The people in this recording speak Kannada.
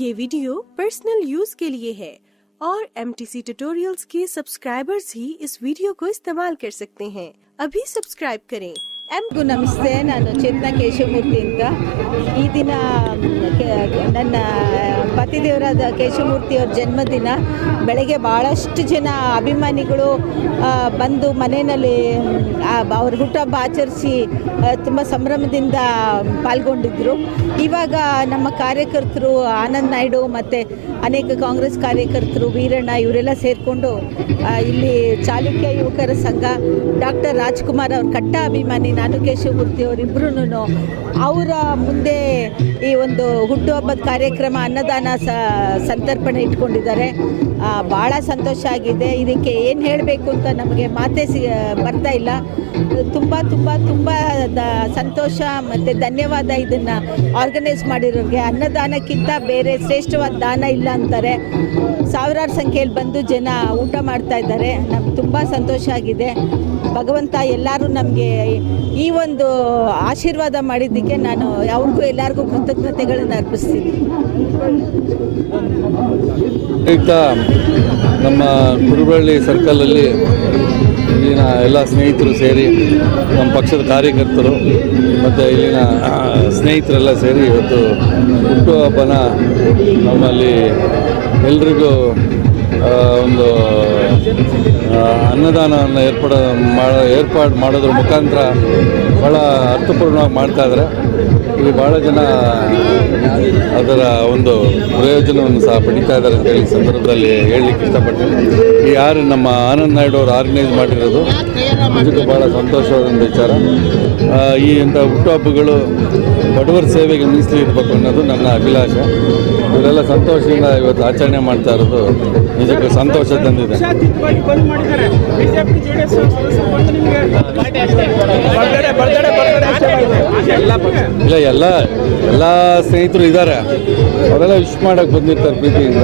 ये वीडियो पर्सनल यूज के लिए है और MTC ट्यूटोरियल्स के सब्सक्राइबर्स ही इस वीडियो को इस्तेमाल कर सकते हैं। अभी सब्सक्राइब करें। ನಮಸ್ತೆ, ನಾನು ಚೇತನಾ ಕೇಶವಮೂರ್ತಿ ಅಂತ. ಈ ದಿನ ನನ್ನ ಪತಿದೇವರಾದ ಕೇಶವಮೂರ್ತಿಯವ್ರ ಜನ್ಮದಿನ. ಬೆಳಗ್ಗೆ ಭಾಳಷ್ಟು ಜನ ಅಭಿಮಾನಿಗಳು ಬಂದು ಮನೆಯಲ್ಲಿ ಅವ್ರ ಹುಟ್ಟುಹಬ್ಬ ಆಚರಿಸಿ ತುಂಬ ಸಂಭ್ರಮದಿಂದ ಪಾಲ್ಗೊಂಡಿದ್ದರು. ಇವಾಗ ನಮ್ಮ ಕಾರ್ಯಕರ್ತರು ಆನಂದ್ ನಾಯ್ಡು ಮತ್ತು ಅನೇಕ ಕಾಂಗ್ರೆಸ್ ಕಾರ್ಯಕರ್ತರು, ವೀರಣ್ಣ ಇವರೆಲ್ಲ ಸೇರಿಕೊಂಡು ಇಲ್ಲಿ ಚಾಲುಕ್ಯ ಯುವಕರ ಸಂಘ, ಡಾಕ್ಟರ್ ರಾಜ್ಕುಮಾರ್ ಅವ್ರ ಕಟ್ಟ ಅಭಿಮಾನಿ, ನಾನು ಕೇಶವಮೂರ್ತಿ ಅವರಿಬ್ಬರೂ ಅವರ ಮುಂದೆ ಈ ಒಂದು ಹುಟ್ಟುಹಬ್ಬದ ಕಾರ್ಯಕ್ರಮ ಅನ್ನದಾನ ಸಂತರ್ಪಣೆ ಇಟ್ಕೊಂಡಿದ್ದಾರೆ. ಭಾಳ ಸಂತೋಷ ಆಗಿದೆ. ಇದಕ್ಕೆ ಏನು ಹೇಳಬೇಕು ಅಂತ ನಮಗೆ ಮಾತೇ ಬರ್ತಾ ಇಲ್ಲ. ತುಂಬ ತುಂಬ ತುಂಬ ಸಂತೋಷ ಮತ್ತು ಧನ್ಯವಾದ. ಇದನ್ನು ಆರ್ಗನೈಸ್ ಮಾಡಿರೋರಿಗೆ. ಅನ್ನದಾನಕ್ಕಿಂತ ಬೇರೆ ಶ್ರೇಷ್ಠವಾದ ದಾನ ಇಲ್ಲ ಅಂತಾರೆ. ಸಾವಿರಾರು ಸಂಖ್ಯೆಯಲ್ಲಿ ಬಂದು ಜನ ಊಟ ಮಾಡ್ತಾ ಇದ್ದಾರೆ. ನಮ್ಗೆ ತುಂಬ ಸಂತೋಷ ಆಗಿದೆ. ಭಗವಂತ ಎಲ್ಲರೂ ನಮಗೆ ಈ ಒಂದು ಆಶೀರ್ವಾದ ಮಾಡಿದ್ದಕ್ಕೆ ನಾನು ಅವ್ರಿಗೂ ಎಲ್ಲರಿಗೂ ಕೃತಜ್ಞತೆಗಳನ್ನು ಅರ್ಪಿಸ್ತೀನಿ. ಈಗ ನಮ್ಮ ಕುರುಬಳ್ಳಿ ಸರ್ಕಲಲ್ಲಿ ಇಲ್ಲಿನ ಎಲ್ಲ ಸ್ನೇಹಿತರು ಸೇರಿ, ನಮ್ಮ ಪಕ್ಷದ ಕಾರ್ಯಕರ್ತರು ಮತ್ತು ಇಲ್ಲಿನ ಸ್ನೇಹಿತರೆಲ್ಲ ಸೇರಿ ಇವತ್ತು ಹುಟ್ಟುಹಬ್ಬನ ನಮ್ಮಲ್ಲಿ ಎಲ್ರಿಗೂ ಒಂದು ಅನ್ನದಾನವನ್ನು ಏರ್ಪಾಡು ಮಾಡೋದ್ರ ಮುಖಾಂತರ ಭಾಳ ಅರ್ಥಪೂರ್ಣವಾಗಿ ಮಾಡ್ತಾಯಿದ್ದಾರೆ. ಇಲ್ಲಿ ಭಾಳ ಜನ ಅದರ ಒಂದು ಪ್ರಯೋಜನವನ್ನು ಸಹ ಪಡಿತಾ ಇದ್ದಾರೆ ಅಂತ ಹೇಳಿ ಸಂದರ್ಭದಲ್ಲಿ ಹೇಳಲಿಕ್ಕೆ ಇಷ್ಟಪಡ್ತೀನಿ. ಈ ಯಾರು ನಮ್ಮ ಆನಂದ್ ನಾಯ್ಡು ಅವರು ಆರ್ಗನೈಸ್ ಮಾಡಿರೋದು ನಿಜಕ್ಕೂ ಭಾಳ ಸಂತೋಷವಾದ ವಿಚಾರ. ಈ ಇಂಥ ಹುಟ್ಟುಹಬ್ಬಗಳು ಬಡವರ ಸೇವೆಗೆ ಮೀಸಲಿರಬೇಕು ಅನ್ನೋದು ನನ್ನ ಅಭಿಲಾಷೆ. ಇವರೆಲ್ಲ ಸಂತೋಷದಿಂದ ಇವತ್ತು ಆಚರಣೆ ಮಾಡ್ತಾ ಇರೋದು ನಿಜಕ್ಕೂ ಸಂತೋಷ ತಂದಿದೆ. ಇಲ್ಲ, ಎಲ್ಲ ಸ್ನೇಹಿತರು ಇದ್ದಾರೆ, ಅವರೆಲ್ಲ ವಿಶ್ ಮಾಡೋಕ್ಕೆ ಬಂದಿರ್ತಾರೆ ಪ್ರೀತಿಯಿಂದ.